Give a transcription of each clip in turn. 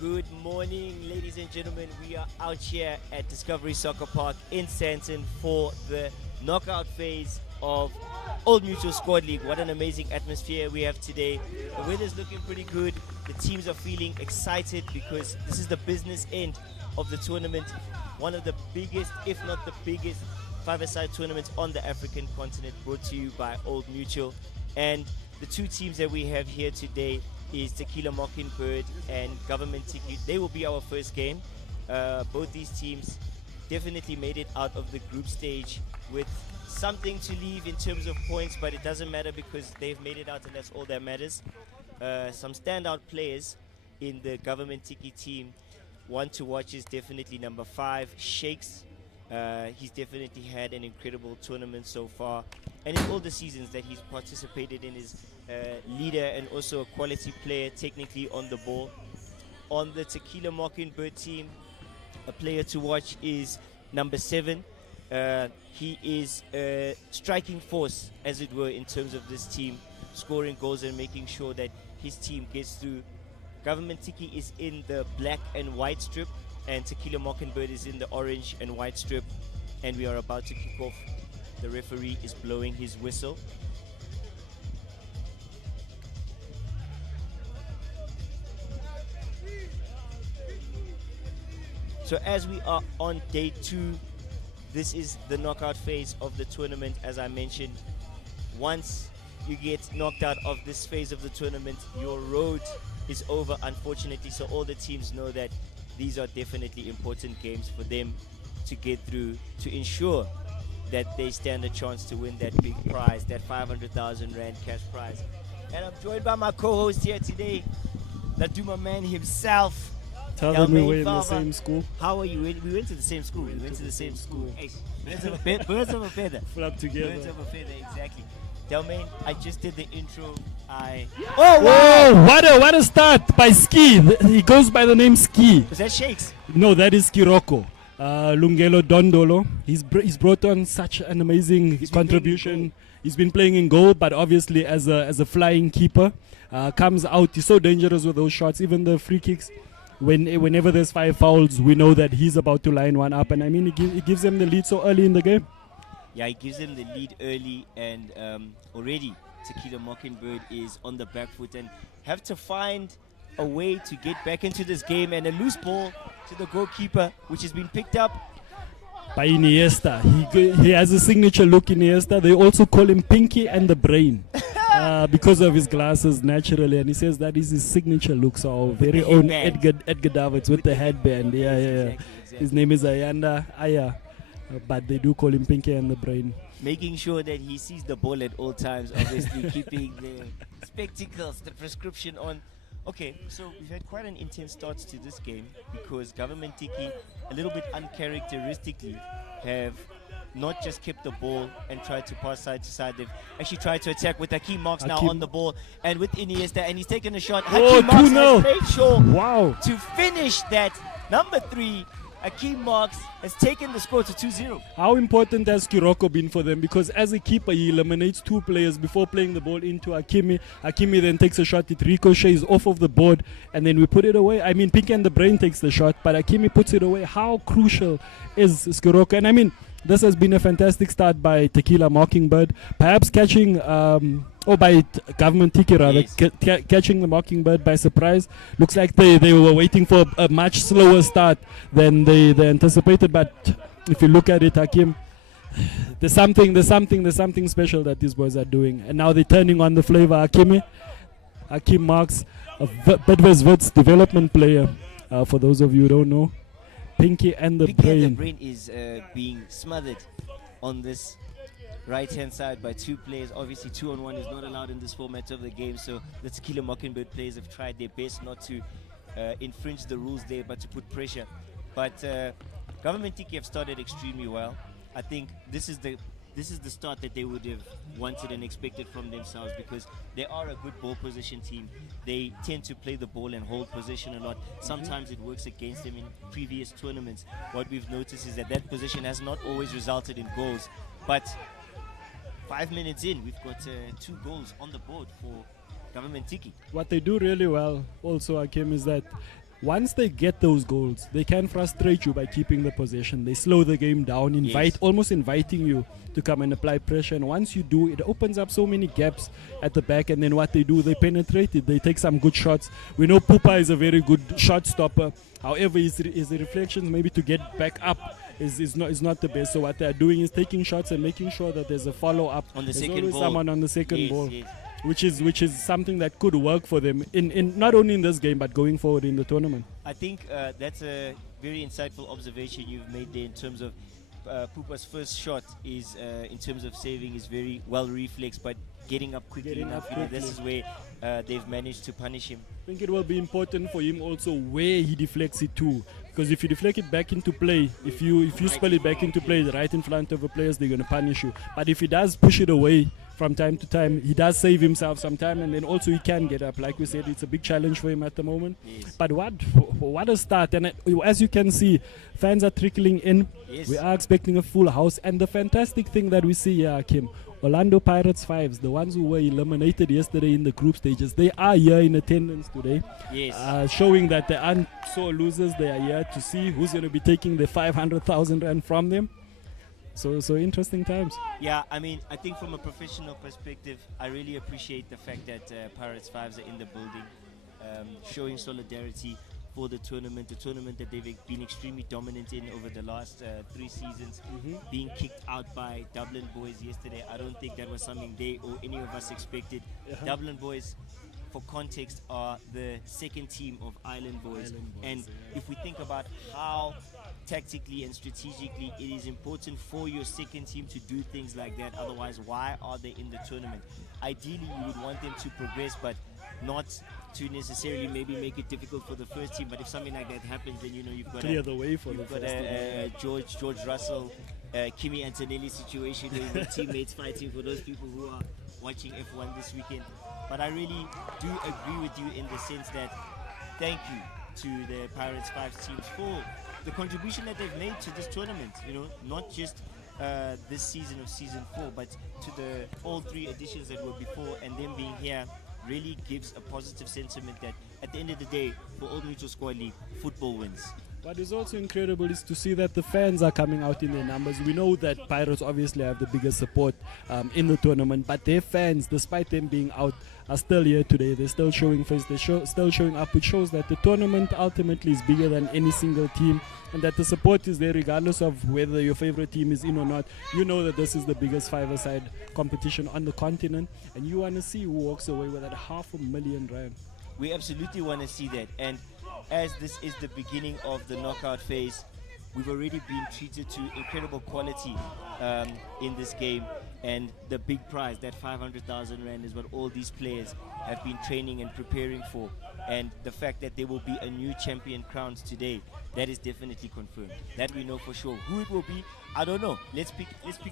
Good morning, ladies and gentlemen. We are out here at Discovery Soccer Park in Sandton for the knockout phase of Old Mutual Squad League. What an amazing atmosphere we have today. The weather's looking pretty good. The teams are feeling excited because this is the business end of the tournament. One of the biggest, if not the biggest, five-a-side tournaments on the African continent, brought to you by Old Mutual. And the two teams that we have here today is Tequila Mockingbird and Government Tiki. They will be our first game. Both these teams definitely made it out of the group stage with something to leave in terms of points, but it doesn't matter because they've made it out and that's all that matters. Some standout players in the Government Tiki team. One to watch is definitely number 5, Shakes. He's definitely had an incredible tournament so far, and in all the seasons that he's participated in is leader and also a quality player technically on the ball. On the Tequila Mockingbird team, a player to watch is number 7. He is a striking force, as it were, in terms of this team, scoring goals and making sure that his team gets through. Government Tiki is in the black and white strip, and Tequila Mockingbird is in the orange and white strip, and we are about to kick off. The referee is blowing his whistle. So as we are on day 2, this is the knockout phase of the tournament. As I mentioned, once you get knocked out of this phase of the tournament, your road is over, unfortunately. So all the teams know that these are definitely important games for them to get through, to ensure that they stand a chance to win that big prize, that 500,000 Rand cash prize. And I'm joined by my co-host here today, the Duma man himself. Tell them we were in the same school. How are you? We went to the same school. Hey, birds of a feather. Flock together. Birds of a feather, exactly. Delmain, I just did the intro. Oh wow! What a start by Ski. He goes by the name Ski. Was that Shakes? No, that is Kiroko. Lungelo Dondolo. He's brought on such an amazing contribution. He's been playing in goal, but obviously as a flying keeper, comes out. He's so dangerous with those shots, even the free kicks. Whenever there's 5 fouls, we know that he's about to line one up, and I mean, he gives them the lead so early in the game. Yeah, he gives them the lead early, and already Tequila Mockingbird is on the back foot and have to find a way to get back into this game. And a loose ball to the goalkeeper, which has been picked up. by Iniesta. He has a signature look, Iniesta. They also call him Pinky and the Brain because of his glasses naturally. And he says that is his signature look. So our very own Edgar Davids with the headband. Yeah. Exactly. His name is Ayanda Aya, but they do call him Pinky and the Brain. Making sure that he sees the ball at all times, obviously keeping the spectacles, the prescription on. Okay, so we've had quite an intense start to this game because Government Tiki, a little bit uncharacteristically, have not just kept the ball and tried to pass side to side. They've actually tried to attack with Hakeem Marks now on the ball and with Iniesta, and he's taken a shot. Hakeem Marks has made sure to finish that. Number 3, Hakeem Marks has taken the score to 2-0. How important has Kiroko been for them? Because as a keeper, he eliminates 2 players before playing the ball into Hakimi. Hakimi then takes a shot, it ricochets off of the board, and then we put it away. I mean, Pinky and the Brain takes the shot, but Hakimi puts it away. How crucial is Kiroko? And I mean, this has been a fantastic start by Tequila Mockingbird, perhaps catching, by Government Tiki rather, catching the Mockingbird by surprise. Looks like they were waiting for a much slower start than they anticipated. But if you look at it, Hakim, there's something special that these boys are doing. And now they're turning on the flavor. Hakeem Marks, a Bidvest development player, for those of you who don't know. Pinky and the Brain is being smothered on this right-hand side by 2 players. Obviously, 2-on-1 is not allowed in this format of the game, so the Tequila Mockingbird players have tried their best not to infringe the rules there, but to put pressure. But Government Tiki have started extremely well. I think this is the start that they would have wanted and expected from themselves, because they are a good ball position team. They tend to play the ball and hold position a lot. Sometimes it works against them in previous tournaments. What we've noticed is that position has not always resulted in goals. But 5 minutes in, we've got 2 goals on the board for Government Tiki. What they do really well also, Hakim, is that once they get those goals, they can frustrate you by keeping the possession. They slow the game down, almost inviting you to come and apply pressure. And once you do, it opens up so many gaps at the back. And then what they do, they penetrate it. They take some good shots. We know Pupa is a very good shot stopper. However, his reflections maybe to get back up is not the best. So what they're doing is taking shots and making sure that there's a follow-up. There's always ball. Someone on the second ball. Yes. Which is something that could work for them in not only in this game but going forward in the tournament. I think that's a very insightful observation you've made there in terms of Pupa's first shot is in terms of saving is very well reflexed, but getting up quickly enough. This is where they've managed to punish him. I think it will be important for him also where he deflects it to, because if you deflect it back into play, if you spell it back into play right in front of the players, they're going to punish you. But if he does push it away from time to time, he does save himself sometime, and then also he can get up. Like we said, it's a big challenge for him at the moment. Yes. But what a start. And as you can see, fans are trickling in. Yes. We are expecting a full house. And the fantastic thing that we see here, Kim, Orlando Pirates 5s, the ones who were eliminated yesterday in the group stages, they are here in attendance today. Yes. Showing that they aren't sore losers. They are here to see who's going to be taking the 500,000 rand from them. So interesting times. Yeah, I mean, I think from a professional perspective, I really appreciate the fact that Pirates 5s are in the building, showing solidarity for the tournament that they've been extremely dominant in over the last 3 seasons. Being kicked out by Dublin Boys yesterday, I don't think that was something they or any of us expected. Dublin Boys, for context, are the second team of Island Boys. And if we think about how tactically and strategically it is important for your second team to do things like that, otherwise why are they in the tournament? Ideally you would want them to progress, but not to necessarily maybe make it difficult for the first team. But if something like that happens, then you've got clear the way for the first team. George Russell, Kimi Antonelli situation with teammates fighting for those people who are watching F1 this weekend. But I really do agree with you in the sense that thank you to the Pirates 5 teams for the contribution that they've made to this tournament. Not just this season of season 4, but to all 3 editions that were before, and them being here really gives a positive sentiment that at the end of the day, for Old Mutual Squad League, football wins. What is also incredible is to see that the fans are coming out in their numbers. We know that Pirates obviously have the biggest support in the tournament, but their fans, despite them being out, are still here today. They're still showing face. They're still showing up, which shows that the tournament ultimately is bigger than any single team, and that the support is there regardless of whether your favorite team is in or not. You know that this is the biggest five-a-side competition on the continent, and you want to see who walks away with that R500,000. We absolutely want to see that. And as this is the beginning of the knockout phase, we've already been treated to incredible quality in this game. And the big prize, that 500,000 Rand, is what all these players have been training and preparing for. And the fact that there will be a new champion crowned today, that is definitely confirmed. That we know for sure. Who it will be, I don't know. Let's pick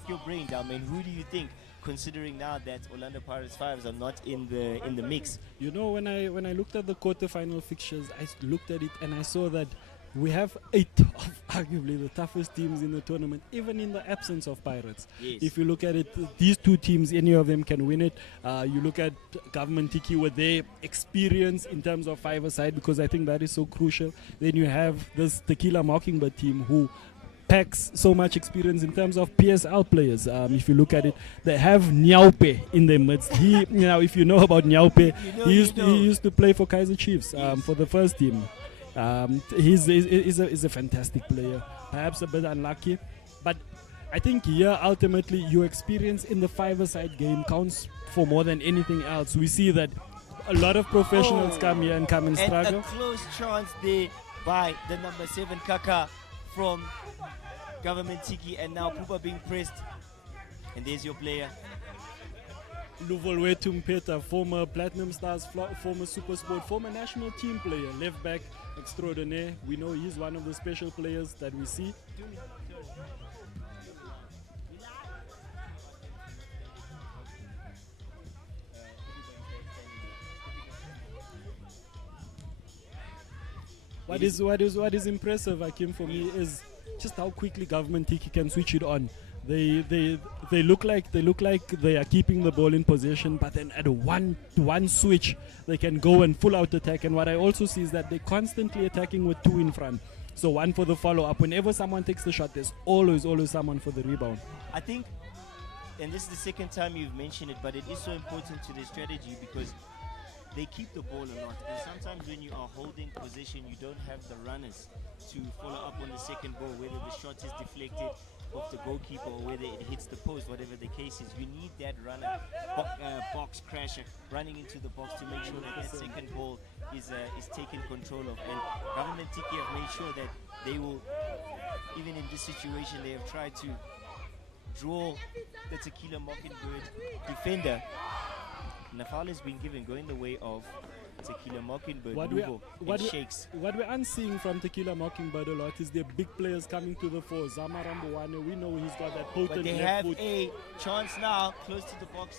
your brain, Dalman. Who do you think, considering now that Orlando Pirates Fives are not in the mix? You know, when I looked at the quarterfinal fixtures, I looked at it and I saw that we have 8 of arguably the toughest teams in the tournament, even in the absence of Pirates. Yes. If you look at it, these two teams, any of them can win it. You look at Government Tiki with their experience in terms of five-a-side, because I think that is so crucial. Then you have this Tequila Mockingbird team who packs so much experience in terms of PSL players. If you look at it, they have Nyaupe in their midst. If you know about Nyaupe, he used to play for Kaizer Chiefs for the first team. He's a fantastic player, perhaps a bit unlucky, but I think here ultimately your experience in the five-a-side game counts for more than anything else. We see that a lot of professionals come here and come and struggle. And a close chance there by the number 7 Kaka from Government Tiki, and now Pupa being pressed, and there's your player. Luvolwetu Mpeta, former Platinum Stars, former Super Sport, former national team player, left back extraordinaire. We know he's one of the special players that we see. What is impressive, Akim, for me is just how quickly Government Tiki can switch it on. They look like they are keeping the ball in possession, but then at one switch they can go and full out attack. And what I also see is that they're constantly attacking with 2 in front. So one for the follow up. Whenever someone takes the shot, there's always someone for the rebound. I think, and this is the second time you've mentioned it, but it is so important to their strategy because they keep the ball a lot. And sometimes when you are holding position, you don't have the runners to follow up on the second ball, whether the shot is deflected off the goalkeeper or whether it hits the post, whatever the case is. You need that runner, box crasher running into the box to make sure that that second ball is taken control of. And Government Tiki have made sure that they will, even in this situation, they have tried to draw the Tequila Mockingbird defender. And the foul has been given, going the way of Tequila Mockingbird. What we aren't seeing from Tequila Mockingbird a lot is their big players coming to the fore. Zamarambuwane, we know he's got that potent but they left have foot. a chance now, close to the box.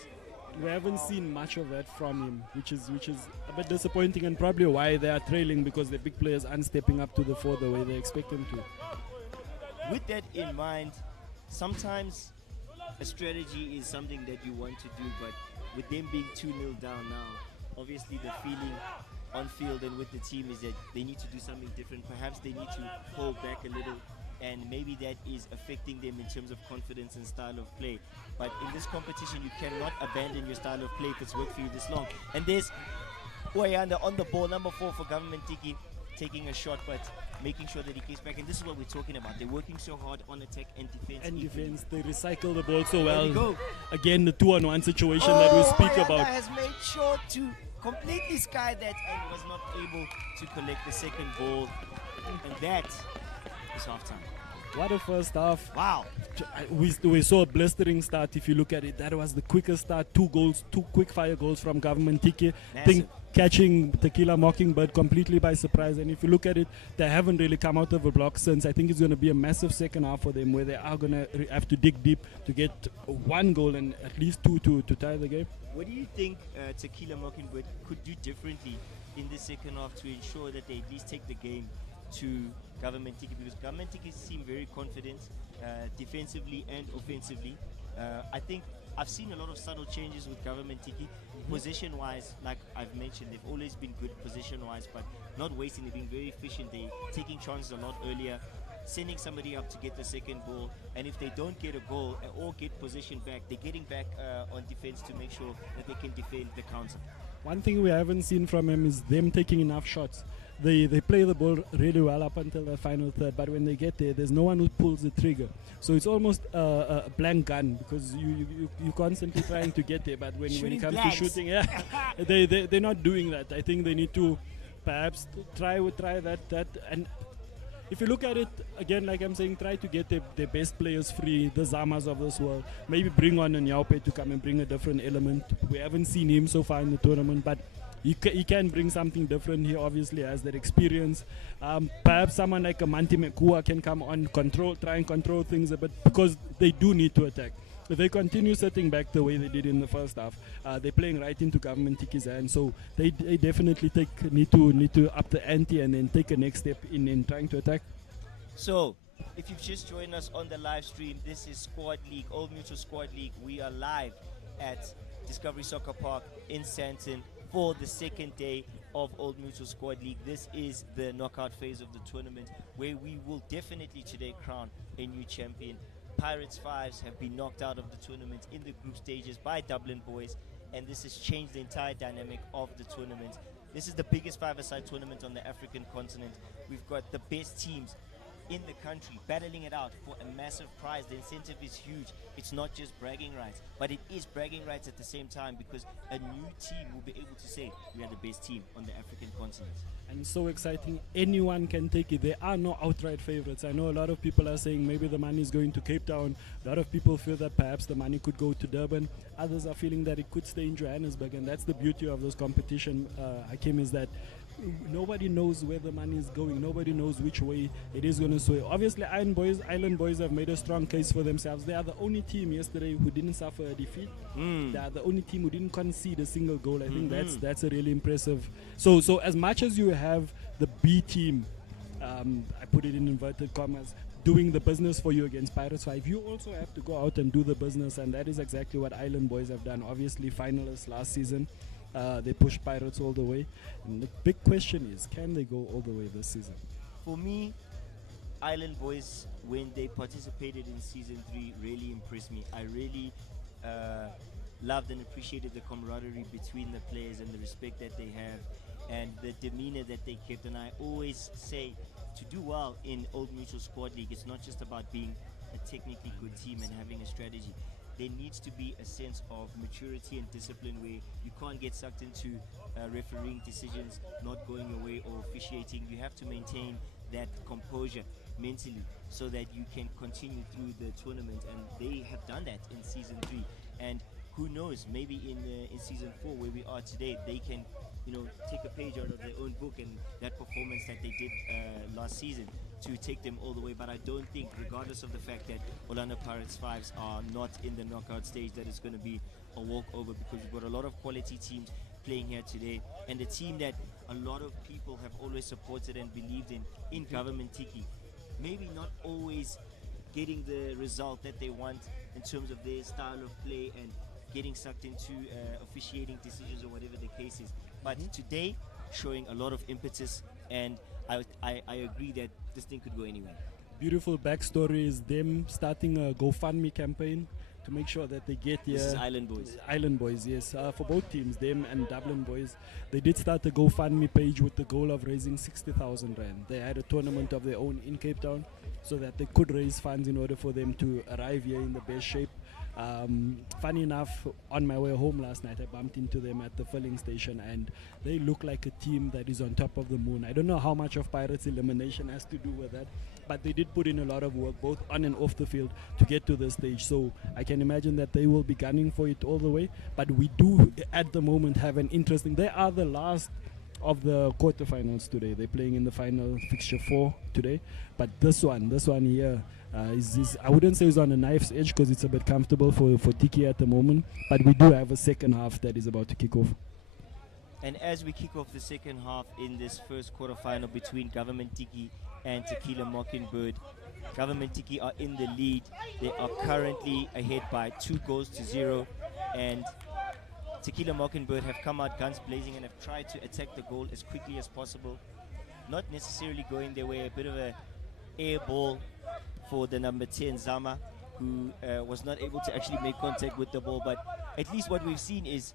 We haven't seen much of that from him, which is a bit disappointing, and probably why they are trailing, because the big players aren't stepping up to the fore the way they expect them to. With that in mind, sometimes a strategy is something that you want to do, but with them being 2-0 down now, obviously the feeling on field and with the team is that they need to do something different. Perhaps they need to hold back a little, and maybe that is affecting them in terms of confidence and style of play. But in this competition, you cannot abandon your style of play if it's worked for you this long. And there's Wayanda on the ball, number 4 for Government Tiki, taking a shot but making sure that he gets back. And this is what we're talking about. They're working so hard on attack and defense. They recycle the ball so well. There we go. Again, the 2-on-1 situation that we speak Wayanda about. has made sure to completely sky that and was not able to collect the second ball. And that is halftime. What a first half. Wow. We saw a blistering start. If you look at it, that was the quickest start. 2 goals, 2 quick fire goals from Government Tiki. Catching Tequila Mockingbird completely by surprise. And if you look at it, they haven't really come out of a block since. I think it's going to be a massive second half for them, where they are going to have to dig deep to get 1 goal and at least 2 to tie the game. What do you think Tequila Mockingbird could do differently in the second half to ensure that they at least take the game to Government Tiki? Because Government Tiki seem very confident defensively and offensively. I think I've seen a lot of subtle changes with Government Tiki. Position-wise, like I've mentioned, they've always been good position-wise, but not wasting. They've been very efficient. They're taking chances a lot earlier, sending somebody up to get the second ball, and if they don't get a goal or get position back, they're getting back on defense to make sure that they can defend the counter. One thing we haven't seen from him is them taking enough shots. They play the ball really well up until the final third, but when they get there, there's no one who pulls the trigger. So it's almost a blank gun because you constantly trying to get there, but when it comes blanks. to shooting, yeah, they're not doing that. I think they need to perhaps try that. And if you look at it again, like I'm saying, try to get the best players free, the Zamas of this world. Maybe bring on a Nyaupe to come and bring a different element. We haven't seen him so far in the tournament, but he can bring something different. He obviously has that experience. Perhaps someone like a Manti Mekua can come on, try and control things a bit, because they do need to attack. If they continue sitting back the way they did in the first half, they're playing right into government Tiki's hands. So they definitely need to up the ante and then take a next step in trying to attack. So, if you've just joined us on the live stream, this is Squad League, Old Mutual Squad League. We are live at Discovery Soccer Park in Sandton for the second day of Old Mutual Squad League. This is the knockout phase of the tournament, where we will definitely today crown a new champion. Pirates Fives have been knocked out of the tournament in the group stages by Dublin Boys, and this has changed the entire dynamic of the tournament. This is the biggest five-a-side tournament on the African continent. We've got the best teams in the country battling it out for a massive prize. The incentive is huge. It's not just bragging rights, but it is bragging rights at the same time, because a new team will be able to say we are the best team on the African continent. And so exciting, anyone can take it. There are no outright favorites. I know a lot of people are saying maybe the money is going to Cape Town. A lot of people feel that perhaps the money could go to Durban. Others are feeling that it could stay in Johannesburg, and that's the beauty of this competition, Hakim, is that nobody knows where the money is going. Nobody knows which way it is going to sway. Obviously, Island Boys have made a strong case for themselves. They are the only team yesterday who didn't suffer a defeat. They are the only team who didn't concede a single goal. I think that's a really impressive. So as much as you have the B team, I put it in inverted commas, doing the business for you against Pirates 5, you also have to go out and do the business, and that is exactly what Island Boys have done. Obviously, finalists last season. They pushed Pirates all the way. And the big question is, can they go all the way this season? For me, Island Boys, when they participated in Season 3, really impressed me. I really loved and appreciated the camaraderie between the players and the respect that they have and the demeanor that they kept. And I always say, to do well in Old Mutual Squad League, it's not just about being a technically good team and having a strategy. There needs to be a sense of maturity and discipline where you can't get sucked into refereeing decisions not going your way or officiating. You have to maintain that composure mentally so that you can continue through the tournament, and they have done that in Season 3. And who knows, maybe in Season 4, where we are today, they can take a page out of their own book, and that performance that they did last season to take them all the way. But I don't think, regardless of the fact that Orlando Pirates 5s are not in the knockout stage, that it's going to be a walkover, because we've got a lot of quality teams playing here today, and a team that a lot of people have always supported and believed in Government Tiki. Maybe not always getting the result that they want in terms of their style of play and getting sucked into officiating decisions or whatever the case is. But today, showing a lot of impetus, and I agree that this thing could go anywhere. Beautiful backstory is them starting a GoFundMe campaign to make sure that they get here. This is Island Boys. Island Boys, yes. For both teams, them and Dublin Boys, they did start a GoFundMe page with the goal of raising 60,000 rand. They had a tournament of their own in Cape Town so that they could raise funds in order for them to arrive here in the best shape. Funny enough, on my way home last night, I bumped into them at the filling station, and they look like a team that is on top of the moon. I don't know how much of Pirates elimination has to do with that, but they did put in a lot of work, both on and off the field, to get to this stage. So I can imagine that they will be gunning for it all the way. But we do, at the moment, have an interesting... They are the last of the quarterfinals today. They're playing in the final fixture 4 today. But this one here... I wouldn't say it's on a knife's edge because it's a bit comfortable for Tiki at the moment, but we do have a second half that is about to kick off. And as we kick off the second half in this first quarterfinal between Government Tiki and Tequila Mockingbird, Government Tiki are in the lead. They are currently ahead by 2-0, and Tequila Mockingbird have come out guns blazing and have tried to attack the goal as quickly as possible. Not necessarily going their way, a bit of a air ball for the number 10 Zama, who was not able to actually make contact with the ball. But at least what we've seen is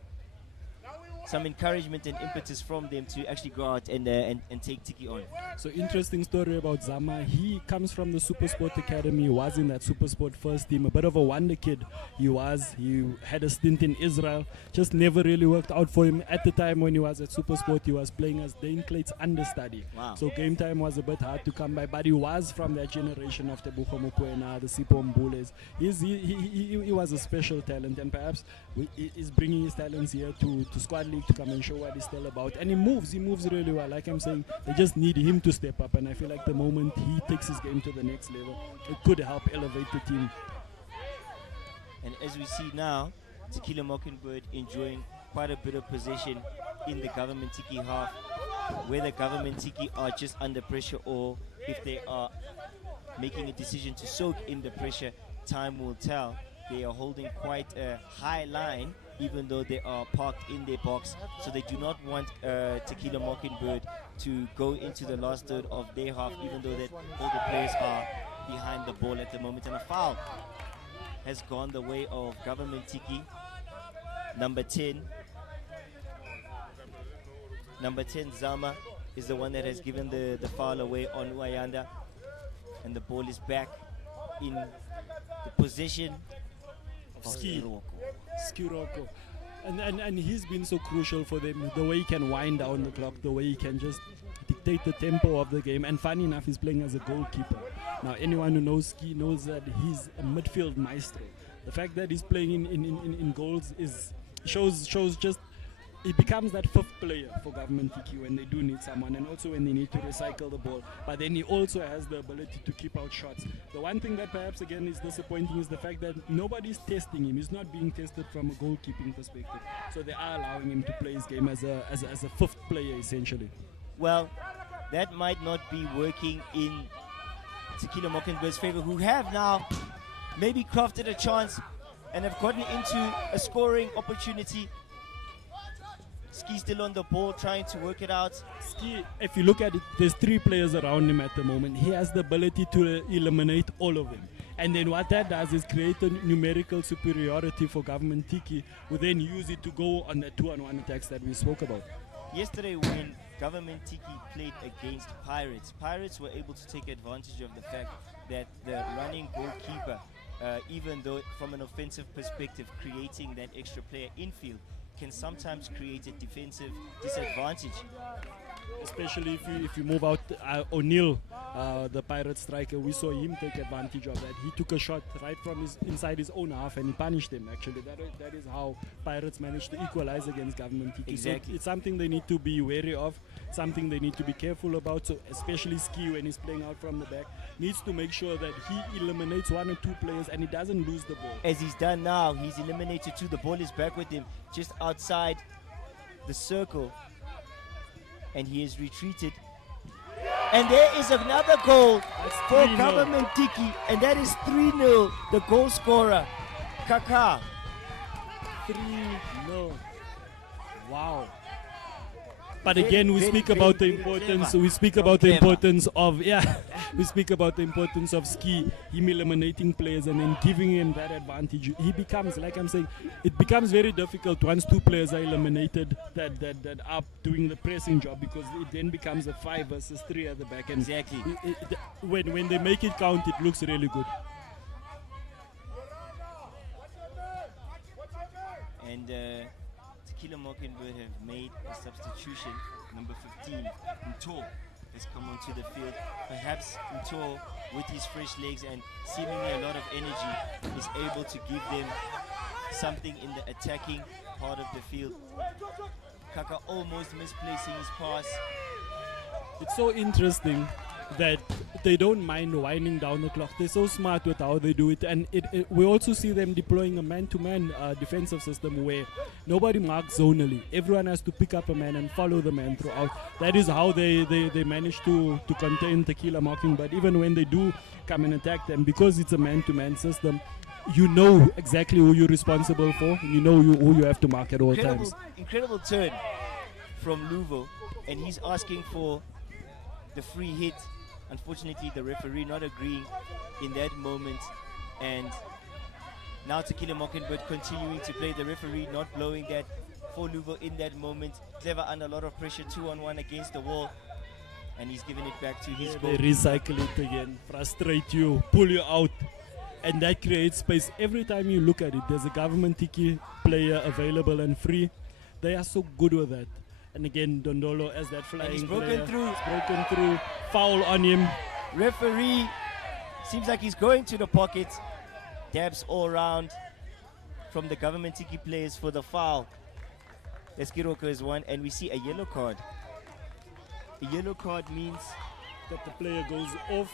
some encouragement and impetus from them to actually go out and take Tiki on. So interesting story about Zama. He comes from the Supersport Academy, was in that Supersport first team, a bit of a wonder kid. He had a stint in Israel, just never really worked out for him. At the time when he was at Supersport, he was playing as Dane Clate's understudy. Wow. So game time was a bit hard to come by, but he was from that generation of the Tebogo Mokoena, the Sipho Mbules. He was a special talent, and perhaps he's bringing his talents here to Squad League to come and show what he's still about. And he moves really well. Like I'm saying, they just need him to step up, and I feel like the moment he takes his game to the next level, it could help elevate the team. And as we see now, Tequila Mockingbird enjoying quite a bit of possession in the government Tiki half, where the government Tiki are just under pressure, or if they are making a decision to soak in the pressure, time will tell. They are holding quite a high line, even though they are parked in their box, so they do not want Tequila Mockingbird to go into the last third of their half, even though that all the players are behind the ball at the moment. And a foul has gone the way of government Tiki. Number 10 Zama is the one that has given the foul away on Wayanda, and the ball is back in the possession of Skiroko. And he's been so crucial for them, the way he can wind down the clock, the way he can just dictate the tempo of the game. And funny enough, he's playing as a goalkeeper. Now anyone who knows Ski knows that he's a midfield maestro. The fact that he's playing in goals shows just it becomes that fifth player for government Tiki when they do need someone, and also when they need to recycle the ball. But then he also has the ability to keep out shots. The one thing that perhaps again is disappointing is the fact that nobody's testing him. He's not being tested from a goalkeeping perspective. So they are allowing him to play his game as a fifth player essentially. Well, that might not be working in Tequila Mockingbird's favor, who have now maybe crafted a chance and have gotten into a scoring opportunity. Ski still on the ball, trying to work it out. Ski, if you look at it, there's three players around him at the moment. He has the ability to eliminate all of them. And then what that does is create a numerical superiority for government Tiki, who then use it to go on the 2-on-1 attacks that we spoke about. Yesterday when government Tiki played against Pirates were able to take advantage of the fact that the running goalkeeper, even though from an offensive perspective, creating that extra player infield, can sometimes create a defensive disadvantage. Especially if you move out O'Neill, the Pirate striker, we saw him take advantage of that. He took a shot right from inside his own half and he punished him actually. That is how Pirates managed to equalize against government Tiki. Exactly. So it's something they need to be wary of, something they need to be careful about. So especially Ski, when he's playing out from the back, needs to make sure that he eliminates one or two players and he doesn't lose the ball. As he's done now, he's eliminated two. The ball is back with him just outside the circle, and he is retreated. And there is another goal for government Tiki, and that is 3-0. The goal scorer, Kaka. 3-0. Wow. But again, we speak about the importance. We speak about the importance of we speak about the importance of Ski, him eliminating players and then giving him that advantage. He becomes, like I'm saying, it becomes very difficult once two players are eliminated that are doing the pressing job, because it then becomes a 5 versus 3 at the back. And exactly. When they make it count, it looks really good. And Tequila Mockingbird have made a substitution. Number 15, Mto, has come onto the field. Perhaps Mto, with his fresh legs and seemingly a lot of energy, is able to give them something in the attacking part of the field. Kaka almost misplacing his pass. It's so interesting that they don't mind winding down the clock. They're so smart with how they do it, and we also see them deploying a man-to-man defensive system where nobody marks zonally. Everyone has to pick up a man and follow the man throughout. That is how they manage to contain Tequila Mockingbird. Even when they do come and attack them, because it's a man-to-man system, you know exactly who you're responsible for. You know who you have to mark at all times. Incredible turn from Luvo, and he's asking for the free hit. Unfortunately, the referee not agreeing in that moment, and now Tequila Mockingbird continuing to play. The referee not blowing that for Lugo in that moment. Clever under a lot of pressure, 2-on-1 against the wall. And he's giving it back to his Yeah, goal. they recycle it again, frustrate you, pull you out, and that creates space. Every time you look at it, there's a government Tiki player available and free. They are so good with that. And again, Dondolo as that flying he's broken player, through. He's broken through. Foul on him. Referee seems like he's going to the pocket. Dabs all round from the government Tiki players for the foul. Eskiroko is one, and we see a yellow card. A yellow card means That the player goes off.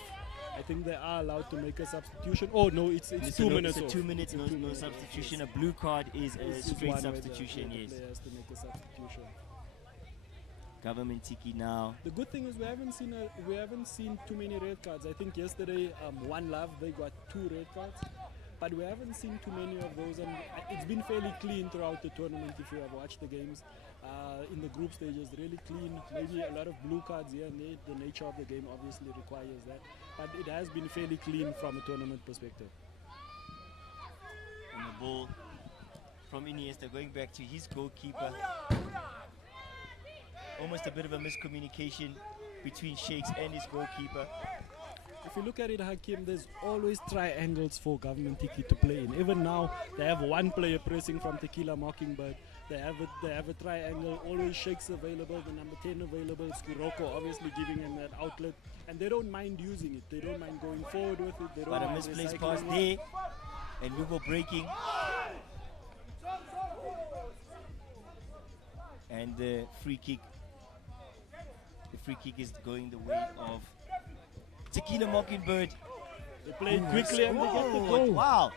I think they are allowed to make a substitution. Oh no, it's 2 minutes It's a off. 2 minutes, It's a no 2 substitution. A blue card is a It's straight one where substitution, the yes. player has to make a substitution. Government Tiki now. The good thing is we haven't seen too many red cards. I think yesterday, One Love, they got 2 red cards, but we haven't seen too many of those. And it's been fairly clean throughout the tournament. If you have watched the games in the group stages, really clean. Maybe a lot of blue cards here and there. The nature of the game obviously requires that, but it has been fairly clean from a tournament perspective. And the ball from Iniesta going back to his goalkeeper. Almost a bit of a miscommunication between Shakes and his goalkeeper. If you look at it, Hakim, there's always triangles for government Tiki to play in. Even now, they have one player pressing from Tequila Mockingbird. They have a triangle, always Shakes available, the number 10 available, Skiroko obviously giving him that outlet. And they don't mind using it. They don't mind going forward with it. They don't But a mind misplaced recycling pass it. there. And Lugo breaking. And the free kick. The free kick is going the way of Tequila Mockingbird. They play it quickly and they get the goal. Wow.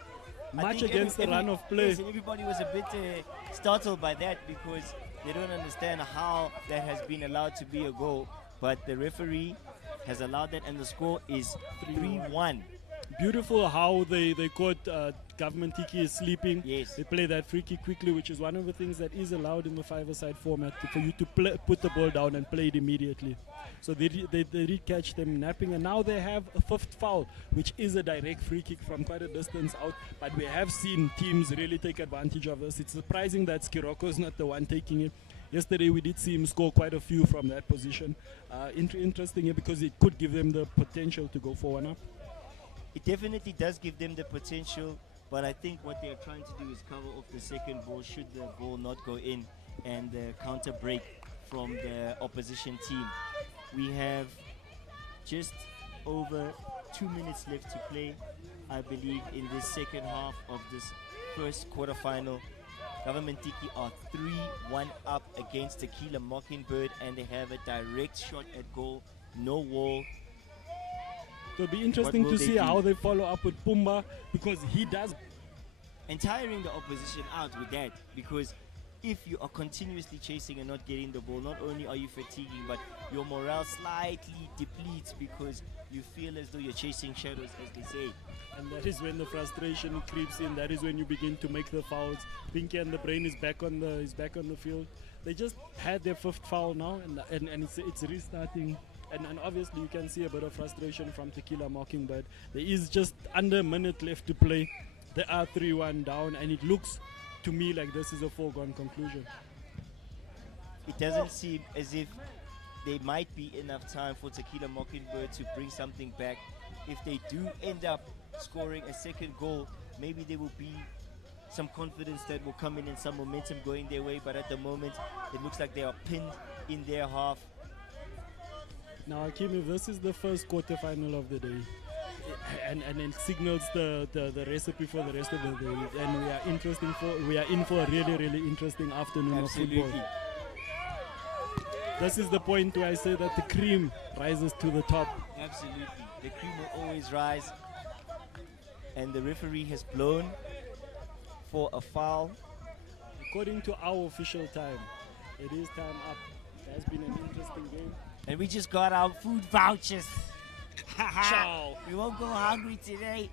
I Much think against the run of play. Yes, and everybody was a bit startled by that because they don't understand how that has been allowed to be a goal. But the referee has allowed that, and the score is 3-1. Beautiful how they caught government Tiki is sleeping. Yes. They play that free kick quickly, which is one of the things that is allowed in the five-a-side format for you to put the ball down and play it immediately. So they did catch them napping, and now they have a 5th foul, which is a direct free kick from quite a distance out. But we have seen teams really take advantage of this. It's surprising that Skiroko is not the one taking it. Yesterday we did see him score quite a few from that position. Interesting here because it could give them the potential to go for 1-up. It definitely does give them the potential, but I think what they're trying to do is cover off the second ball should the ball not go in and the counter break from the opposition team. We have just over 2 minutes left to play, I believe, in this second half of this first quarterfinal. Government Tiki are 3-1 up against Tequila Mockingbird, and they have a direct shot at goal, no wall. It'll be interesting What to will they see do? how they follow up with Pumba, because he does. And tiring the opposition out with that, because if you are continuously chasing and not getting the ball, not only are you fatiguing, but your morale slightly depletes because you feel as though you're chasing shadows, as they say. And that is when the frustration creeps in. That is when you begin to make the fouls. Pinky and the Brain is back on the field. They just had their 5th foul now, and it's restarting. And obviously you can see a bit of frustration from Tequila Mockingbird. There is just under a minute left to play. They are 3-1 down, and it looks to me like this is a foregone conclusion. It doesn't seem as if there might be enough time for Tequila Mockingbird to bring something back. If they do end up scoring a second goal, maybe there will be some confidence that will come in and some momentum going their way. But at the moment, it looks like they are pinned in their half. Now, Akim, if this is the first quarterfinal of the day, and it signals the recipe for the rest of the day, and we are in for a really, really interesting afternoon of football. This is the point where I say that the cream rises to the top. Absolutely. The cream will always rise. And the referee has blown for a foul. According to our official time, it is time up. It has been an interesting game. And we just got our food vouchers. Ciao. We won't go hungry today.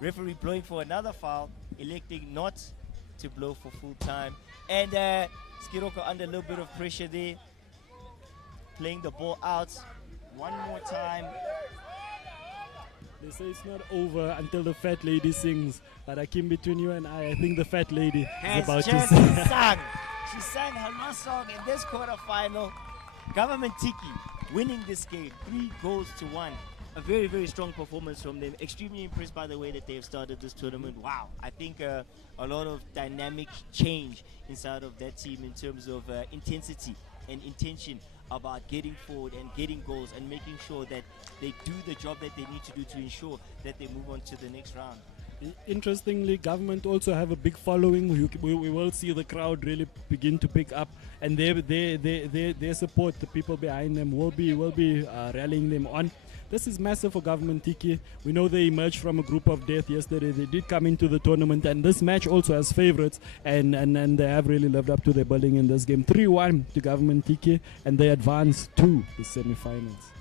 Referee blowing for another foul, electing not to blow for full time. And Skiroko under a little bit of pressure there. Playing the ball out one more time. They say it's not over until the fat lady sings. But Akim, between you and I think the fat lady is about to just sing. sung. She sang her last song in this quarterfinal. Government Tiki winning this game 3-1. A very, very strong performance from them. Extremely impressed by the way that they have started this tournament. Wow. I think a lot of dynamic change inside of that team in terms of intensity and intention about getting forward and getting goals and making sure that they do the job that they need to do to ensure that they move on to the next round. Interestingly, government also have a big following. We will see the crowd really begin to pick up, and their support, the people behind them, will be rallying them on. This is massive for government Tiki. We know they emerged from a group of death yesterday. They did come into the tournament, and this match also has favorites, and they have really lived up to their billing in this game. 3-1 to government Tiki, and they advance to the semi-finals.